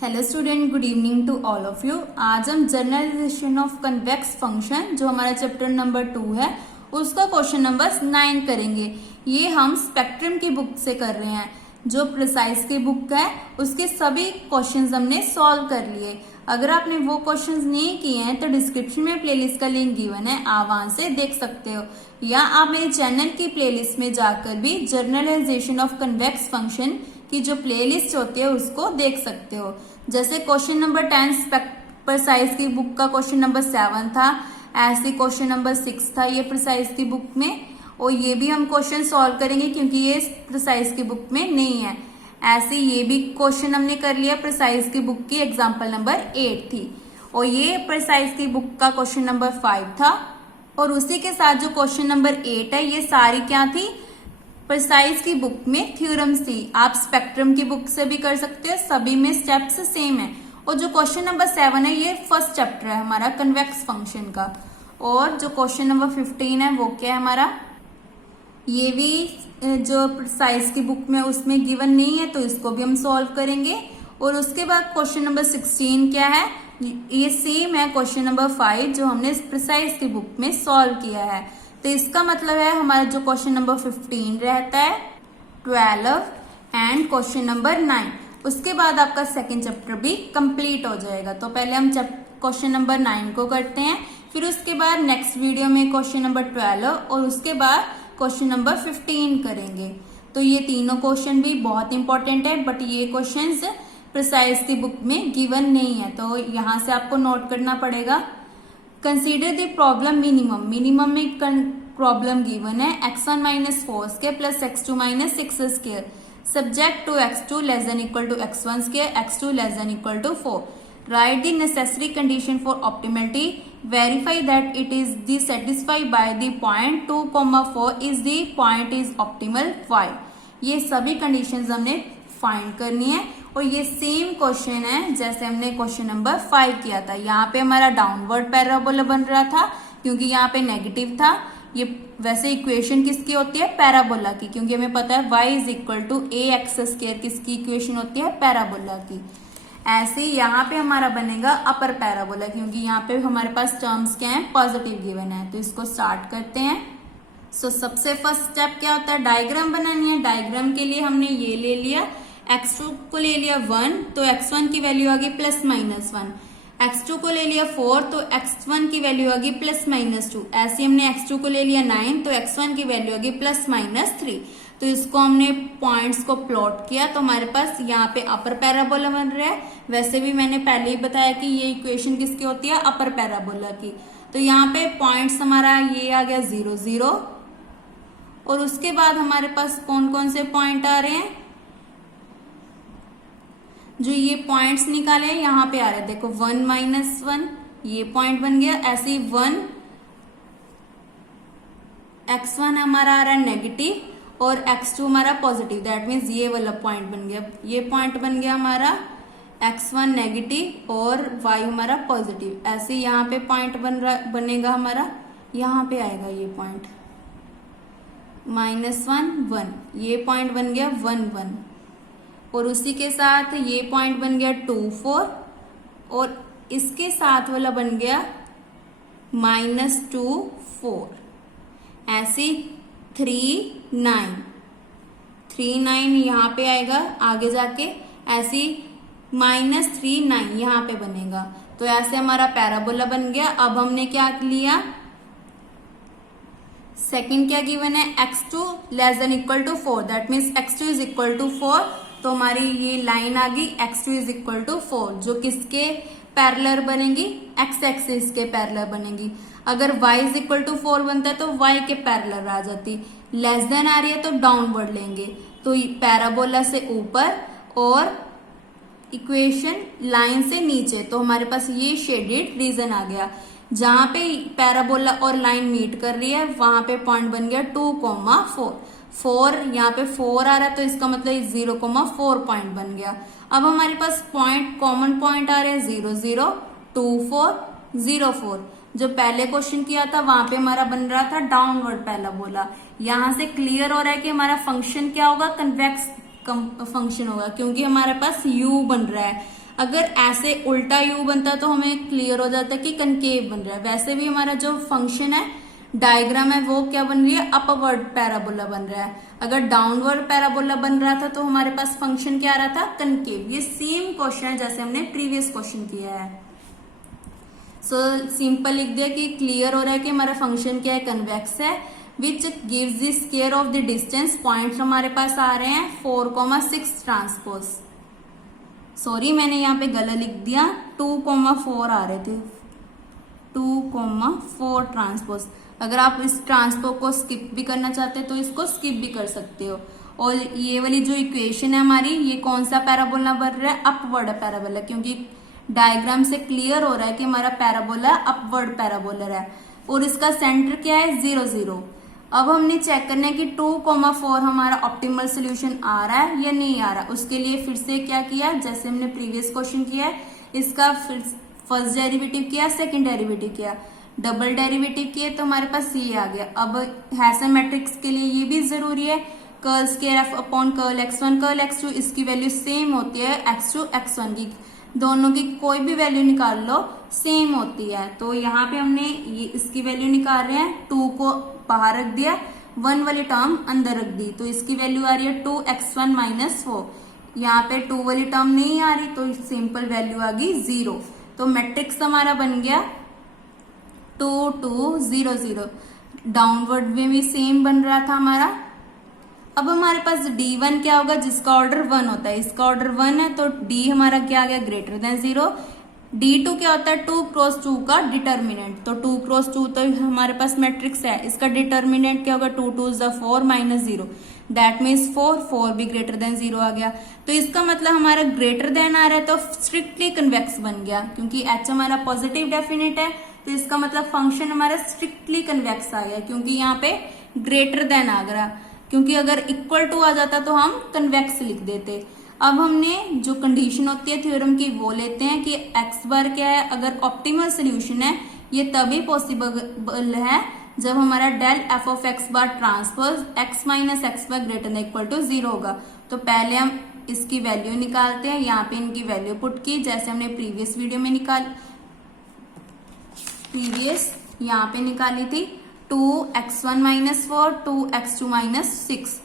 Hello student, good evening to all of you. आज हम generalisation of convex function जो हमारा चैप्टर नंबर 2 है उसका क्वेश्चन नंबर 9 करेंगे। ये हम स्पेक्ट्रम की बुक से कर रहे हैं। जो प्रिसाइज की बुक है उसके सभी क्वेश्चंस हमने सॉल्व कर लिए। अगर आपने वो क्वेश्चंस नहीं किए हैं तो डिस्क्रिप्शन में प्लेलिस्ट का लिंक गिवन है, आप वहां से देख सकते हो, या आप मेरे चैनल की प्लेलिस्ट में जाकर भी जनरलाइजेशन ऑफ कन्वेक्स फंक्शन की जो प्लेलिस्ट होती है उसको देख सकते हो। जैसे क्वेश्चन नंबर 10 प्रिसाइज की बुक का क्वेश्चन नंबर 7 था, ऐसे क्वेश्चन नंबर 6 था ये प्रिसाइज की बुक में, और ये भी हम क्वेश्चन सॉल्व करेंगे क्योंकि ये प्रिसाइज की बुक में नहीं है। ऐसे ये भी क्वेश्चन हमने कर लिया प्रिसाइज की बुक की, एग्जाम्पल नंबर 8 थी, और ये प्रिसाइज की बुक का क्वेश्चन नंबर 5 था। और उसी के साथ जो क्वेश्चन नंबर 8 है ये सारी क्या थी, प्रिसाइज की बुक में थ्योरम्स थी। आप स्पेक्ट्रम की बुक से भी कर सकते हो, सभी में स्टेप्स सेम है। और जो क्वेश्चन नंबर 7 है ये फर्स्ट चैप्टर है हमारा कन्वेक्स फंक्शन का। और जो क्वेश्चन नंबर 15 है वो क्या है हमारा, ये भी जो प्रिसाइज की बुक में उसमें गिवन नहीं है तो इसको भी हम सॉल्व करेंगे। और उसके बाद क्वेश्चन नंबर 16 क्या है, ये सेम है क्वेश्चन नंबर 5 जो हमने प्रिसाइज की बुक में सॉल्व किया है। तो इसका मतलब है हमारा जो क्वेश्चन नंबर 15 रहता है 12 एंड क्वेश्चन नंबर 9, उसके बाद आपका सेकेंड चैप्टर भी कंप्लीट हो जाएगा। तो पहले हम क्वेश्चन नंबर 9 को करते हैं, फिर उसके बाद नेक्स्ट वीडियो में क्वेश्चन नंबर 12 और उसके बाद क्वेश्चन नंबर 15 करेंगे। तो ये तीनों क्वेश्चन भी बहुत इंपॉर्टेंट है, बट ये क्वेश्चंस प्रिसाइज की बुक में गिवन नहीं है, तो यहां से आपको नोट करना पड़ेगा। Consider the problem minimum, minimum में प्रॉब्लम गिवन है x1 minus 4 square plus x2 minus 6 square subject to x2 less than equal to x1 square, x2 less than equal to 4। Right the necessary condition for optimality, verify that it is the satisfied by the point 2,4 is the point is optimal 5। ये सभी conditions हमने find करनी है। और ये same question है जैसे हमने क्वेश्चन नंबर 5 किया था। यहाँ पे हमारा डाउनवर्ड पैराबोला बन रहा था क्योंकि यहाँ पे नेगेटिव था। ये वैसे इक्वेशन किसकी होती है, पैराबोला की, क्योंकि हमें पता है y is equal to a x square किसकी इक्वेशन होती है, पैराबोला की। ऐसे यहाँ पे हमारा बनेगा अपर पैराबोला, क्योंकि यहाँ पे हमारे पास टर्म्स क्या है, पॉजिटिव गिवन है। तो इसको स्टार्ट करते हैं। सो सबसे फर्स्ट स्टेप क्या होता है, डायग्राम बनानी है। डायग्राम के लिए हमने ये ले लिया, x2 को ले लिया 1 तो x1 की वैल्यू आ गई प्लस माइनस 1, x2 को ले लिया 4 तो x1 की वैल्यू आ गई प्लस माइनस 2। ऐसे हमने x2 को ले लिया 9 तो x1 की वैल्यू आ गई प्लस माइनस 3। तो इसको हमने पॉइंट्स को प्लॉट किया तो हमारे पास यहाँ पे अपर पैराबोला बन रहा है। वैसे भी मैंने पहले ही बताया कि ये इक्वेशन किसकी होती है, अपर पैराबोला की। तो यहाँ पे पॉइंट्स हमारा ये आ गया 0 0, और उसके बाद हमारे पास कौन कौन से पॉइंट आ रहे हैं, जो ये पॉइंट्स निकाले हैं यहाँ पे आ रहे हैं, देखो 1 माइनस 1 ये पॉइंट बन गया। ऐसे ही 1 x1 हमारा आ रहा है नेगेटिव और x2 हमारा पॉजिटिव, दैट मीन्स ये वाला पॉइंट बन गया। ये पॉइंट बन गया हमारा x1 नेगेटिव और y हमारा पॉजिटिव। ऐसे यहाँ पे पॉइंट बनेगा हमारा, यहाँ पे आएगा ये पॉइंट -1 1, ये पॉइंट बन गया 1 1, और उसी के साथ ये पॉइंट बन गया 2 4, और इसके साथ वाला बन गया -2 4। ऐसे 3 9 3 9 यहाँ पे आएगा आगे जाके, ऐसे -3 9 यहाँ पे बनेगा। तो ऐसे हमारा पैराबोला बन गया। अब हमने क्या लिया, सेकंड क्या गिवन है, x2 less than equal to 4, that means x2 is equal to 4। तो हमारी ये लाइन आ गई x2 इज इक्वल टू 4, जो किसके पैरेलल बनेगी, x एक्सिस के पैरेलल बनेगी। अगर y इज इक्वल टू 4 बनता है तो y के पैरेलल आ जाती, लेस देन आ रही है तो डाउनवर्ड लेंगे, तो पैराबोला से ऊपर और इक्वेशन लाइन से नीचे। तो हमारे पास ये शेडेड रीजन आ गया, जहां पे पैराबोला और लाइन मीट कर रही है वहां पे पॉइंट बन गया 2,4 4, यहाँ पे 4 आ रहा है तो इसका मतलब 0,4 पॉइंट बन गया। अब हमारे पास पॉइंट कॉमन पॉइंट आ रहे हैं 0 0 2 4 0 4। जो पहले क्वेश्चन किया था वहां पे हमारा बन रहा था डाउनवर्ड पैराबोला। यहाँ से क्लियर हो रहा है कि हमारा फंक्शन क्या होगा, कन्वेक्स फंक्शन होगा, क्योंकि हमारे पास u बन रहा है। अगर ऐसे उल्टा यू बनता तो हमें क्लियर हो जाता कि कनकेव बन रहा है। वैसे भी हमारा जो फंक्शन है, डायग्राम है, वो क्या बन रही है, अपवर्ड पैराबोला बन रहा है। अगर डाउनवर्ड पैराबोला बन रहा था तो हमारे पास फंक्शन क्या आ रहा था, कनकेव। ये सेम क्वेश्चन है जैसे हमने प्रीवियस क्वेश्चन किया है। सो सिंपल लिख दिया कि क्लियर हो रहा है कि हमारा फंक्शन क्या है, कन्वेक्स है, which gives the square of the distance. Points हमारे पास आ रहे हैं 4,6 ट्रांसपोज। सॉरी मैंने यहाँ पे गलत लिख दिया, 2,4 आ रहे थे, 2,4 ट्रांसपोज। अगर आप इस ट्रांसपोज को स्किप भी करना चाहते हैं तो इसको स्किप भी कर सकते हो। और ये वाली जो इक्वेशन है हमारी, ये कौन सा पैराबोला बन रहा है, अपवर्ड पैराबोला, क्योंकि डायग्राम से क्लियर हो रहा है कि हमारा पैराबोला अपवर्ड पैराबोला है। और इसका सेंटर क्या है, 0, 0। अब हमने चेक करना है कि 2,4 हमारा ऑप्टिमल सोल्यूशन आ रहा है या नहीं आ रहा। उसके लिए फिर से क्या किया, जैसे हमने प्रीवियस क्वेश्चन किया है, इसका फिर फर्स्ट डेरिवेटिव किया, सेकंड डेरिवेटिव किया, डबल डेरिवेटिव किए तो हमारे पास ये आ गया। अब हैसन मैट्रिक्स के लिए ये भी जरूरी है, curl square F upon curl x1 curl x2, इसकी वैल्यू सेम होती है x2 x1 की, दोनों की कोई भी वैल्यू निकाल लो सेम होती है। तो यहाँ पे हमने ये इसकी वैल्यू निकाल रहे हैं, 2 को बाहर रख दिया, 1 वाली टर्म अंदर रख दी, तो इसकी वैल्यू आ रही है 2x1 - 4। यहाँ पे 2 वाली टर्म नहीं आ रही तो सिंपल वैल्यू आ गई 0। तो मैट्रिक्स हमारा बन गया 2, 2, 0, 0। डाउनवर्ड में भी सेम बन रहा था हमारा। अब हमारे पास D1 क्या होगा, जिसका ऑर्डर 1 होता है, इसका ऑर्डर 1 है तो D हमारा क्या आ गया, ग्रेटर देन 0। D2 क्या होता है, 2 क्रॉस 2 का डिटर्मिनेंट, तो 2 क्रॉस 2 तो हमारे पास मैट्रिक्स है, इसका डिटर्मिनेंट क्या होगा, 2 2 4 -0, दैट मीन्स 4, 4 भी ग्रेटर देन 0 आ गया। तो इसका मतलब हमारा ग्रेटर देन आ रहा है तो स्ट्रिक्टली कन्वेक्स बन गया, क्योंकि H हमारा पॉजिटिव डेफिनेट है, तो इसका मतलब फंक्शन हमारा स्ट्रिक्टली कन्वेक्स आ गया, क्योंकि यहाँ पे ग्रेटर देन आ गया। क्योंकि अगर इक्वल टू आ जाता तो हम कन्वेक्स लिख देते। अब हमने जो कंडीशन होती है थ्योरम की वो लेते हैं कि x बार क्या है, अगर ऑप्टिमल सोल्यूशन है ये तभी पॉसिबल है जब हमारा del f of x bar transpose x minus x bar greater than equal to 0 होगा। तो पहले हम इसकी वैल्यू निकालते हैं, यहाँ पे इनकी वैल्यू पुट की जैसे हमने प्रीवियस वीडियो में यहाँ पे निकाली थी, 2x1 - 4, 2x2 - 6।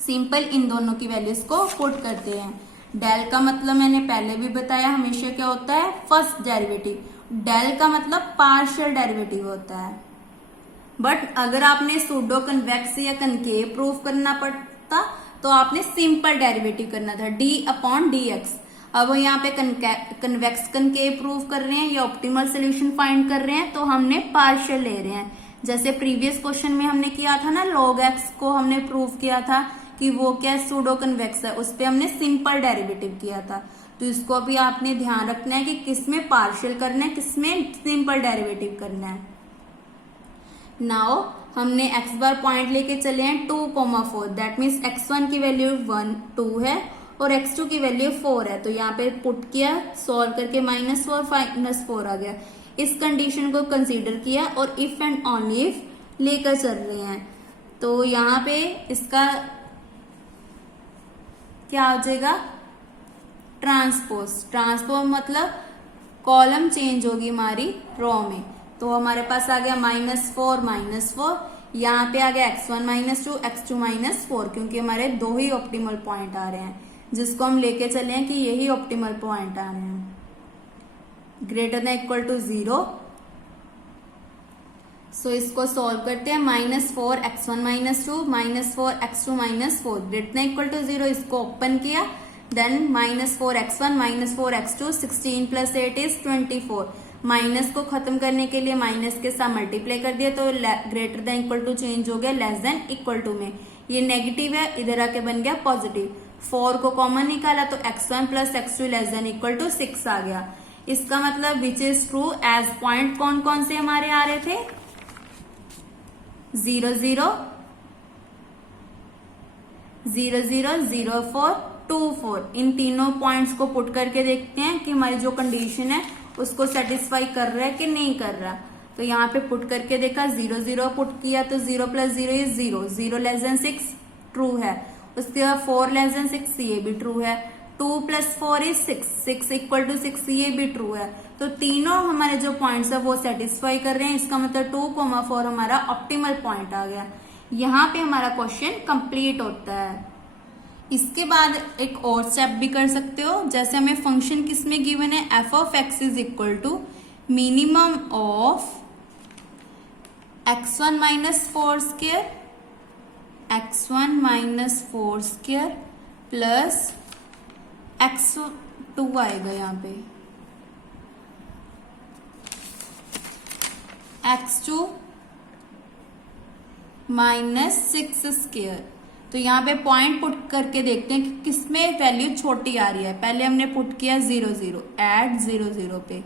सिंपल इन दोनों की वैल्यूज को पुट करते हैं। डेल का मतलब मैंने पहले भी बताया हमेशा क्या होता है, फर्स्ट डेरिवेटिव। डेल का मतलब पार्शियल डेरिवेटिव होता है। बट अगर आपने सूडो कन्वेक्स या कनकेव प्रूफ करना पड़ता तो आपने सिंपल डेरिवेटिव करना था, d/dx। अब यहाँ पे कन्वेक्स कनकेव प्रूव कर रहे हैं या ऑप्टिमल सोल्यूशन फाइंड कर रहे हैं तो हमने पार्शियल ले रहे हैं। जैसे प्रीवियस क्वेश्चन में हमने किया था ना, log x को हमने प्रूव किया था कि वो क्या सूडो कन्वेक्स है, उस पे हमने सिंपल डेरिवेटिव किया था। तो इसको भी आपने ध्यान रखना है कि किसमें पार्शियल करना है, किसमें सिंपल डेरिवेटिव करना है। नाउ हमने x बार पॉइंट लेके चले हैं 2,4, दैट मीन्स x1 की वैल्यू 1, 2 है और x2 की वैल्यू 4 है। तो यहाँ पे पुट किया, सॉल्व करके -4 -4 आ गया। इस कंडीशन को कंसीडर किया और इफ एंड ओनली इफ लेकर चल रहे हैं। तो यहाँ पे इसका क्या हो जाएगा, ट्रांसपोज मतलब कॉलम चेंज होगी हमारी रो में। तो हमारे पास आ गया -4 -4, यहाँ पे आ गया x1 - 2 x2 - 4, क्योंकि हमारे दो ही ऑप्टिमल पॉइंट आ रहे हैं जिसको हम लेके चले हैं कि यही ऑप्टिमल पॉइंट आ रहे हैं, ग्रेटर देन इक्वल टू 0। सो इसको सॉल्व करते हैं, -4 x1 - 2 -4 x2 - 4 greater than equal to 0। इसको ओपन किया, then -4 x1 -4 x2, 16 + 8 is 24। Minus को खत्म करने के लिए माइनस के साथ मल्टीप्लाई कर दिया तो greater than equal to change हो गया लेस देन इक्वल टू में। ये नेगेटिव है, इधर आके बन गया पॉजिटिव। 4 को कॉमन निकाला तो x1 + x2 less than equal to 6 आ गया। इसका मतलब which is true as point कौन कौन से हमारे आ रहे थे, 0 0 0 0 0 4 2 4। इन तीनों पॉइंट्स को पुट करके देखते हैं कि हमारी जो कंडीशन है उसको सेटिस्फाई कर रहा है कि नहीं कर रहा। तो यहाँ पे पुट करके देखा, 0 0 पुट किया तो 0 + 0 इज 0, 0 लेस देन 6 ट्रू है। उसके बाद 4 लेस देन 6 ये भी ट्रू है, 2 + 4 इज 6, 6 = 6, ये भी ट्रू है। तो तीनों हमारे जो पॉइंट्स है वो सेटिस्फाई कर रहे हैं, इसका मतलब 2, 4 हमारा ऑप्टिमल पॉइंट आ गया। यहाँ पे हमारा क्वेश्चन कंप्लीट होता है। इसके बाद एक और स्टेप भी कर सकते हो, जैसे हमें फंक्शन किसमें गिवन है, f(x) = minimum of x1 - 4 square plus x2 आएगा यहाँ पे x2 - 6 स्क्वायर। तो यहाँ पे पॉइंट पुट करके देखते हैं कि किसमें वैल्यू छोटी आ रही है। पहले हमने पुट किया 0 0 एट 0 0 पे,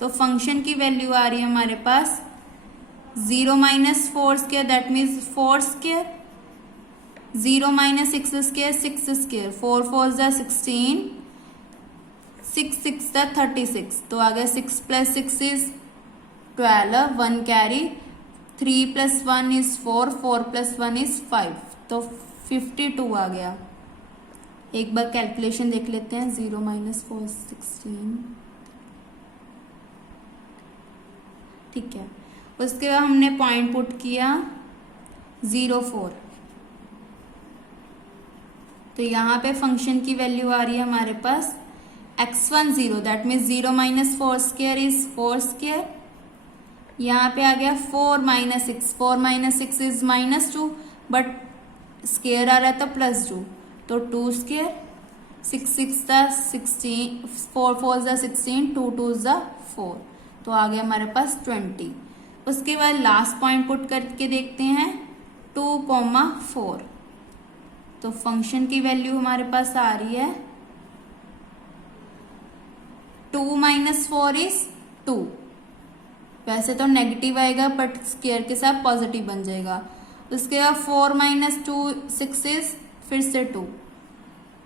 तो फंक्शन की वैल्यू आ रही है हमारे पास 0 - 4 square, that means 4 square, 0 - 6 square 6 square, 4 4 = 16, 6 6 = 36। तो आ गया 6 + 6 इज 12, 1 कैरी, 3 + 1 इज 4, 4 + 1 इज 5, तो 52 आ गया। एक बार कैलकुलेशन देख लेते हैं। 0 - 4 16, ठीक है। उसके बाद हमने पॉइंट पुट किया 0 4, तो यहाँ पे फंक्शन की वैल्यू आ रही है हमारे पास x1 0, that means 0 - 4 square is 4 square. यहाँ पे आ गया 4 - 6, 4 - 6 इज -2, बट स्क्वायर आ रहा था +2, तो 2 स्क्वायर, 6 6 = 16, 4 4 = 16, 2 2 = 4, तो आ गया हमारे पास 20। उसके बाद लास्ट पॉइंट पुट करके देखते हैं 2, 4, तो फंक्शन की वैल्यू हमारे पास आ रही है 2 - 4 इज 2, वैसे तो नेगेटिव आएगा बट स्क्वायर के साथ पॉजिटिव बन जाएगा। उसके बाद 4 - 2 6 इज फिर से 2,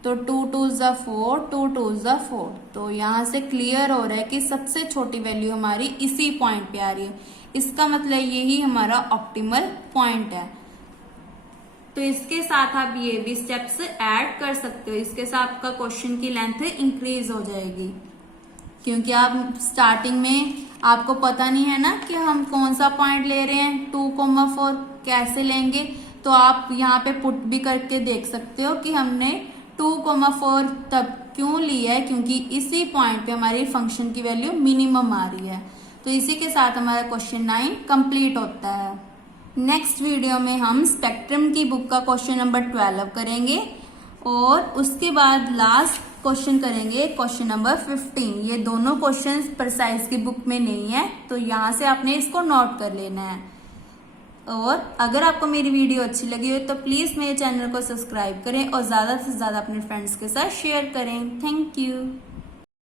तो 2 2 = 4, 2 2 = 4। तो यहाँ से क्लियर हो रहा है कि सबसे छोटी वैल्यू हमारी इसी पॉइंट पे आ रही है, इसका मतलब यही हमारा ऑप्टिमल पॉइंट है। तो इसके साथ आप ये भी स्टेप्स ऐड कर सकते हो, इसके साथ आपका क्वेश्चन की लेंथ इंक्रीज हो जाएगी, क्योंकि आप स्टार्टिंग में आपको पता नहीं है ना कि हम कौन सा पॉइंट ले रहे हैं, 2, 4 कैसे लेंगे। तो आप यहाँ पे पुट भी करके देख सकते हो कि हमने 2, 4 तब क्यों लिया है, क्योंकि इसी पॉइंट पे हमारी फंक्शन की वैल्यू मिनिमम आ रही है। तो इसी के साथ हमारा क्वेश्चन 9 कंप्लीट होता है। नेक्स्ट वीडियो में हम स्पेक्ट्रम की बुक का क्वेश्चन नंबर 12 करेंगे और उसके बाद लास्ट क्वेश्चन करेंगे क्वेश्चन नंबर 15। ये दोनों क्वेश्चन प्रिसाइज की बुक में नहीं है, तो यहाँ से आपने इसको नोट कर लेना है। और अगर आपको मेरी वीडियो अच्छी लगी हो तो प्लीज मेरे चैनल को सब्सक्राइब करें और ज्यादा से ज्यादा अपने फ्रेंड्स के साथ शेयर करें। Thank you.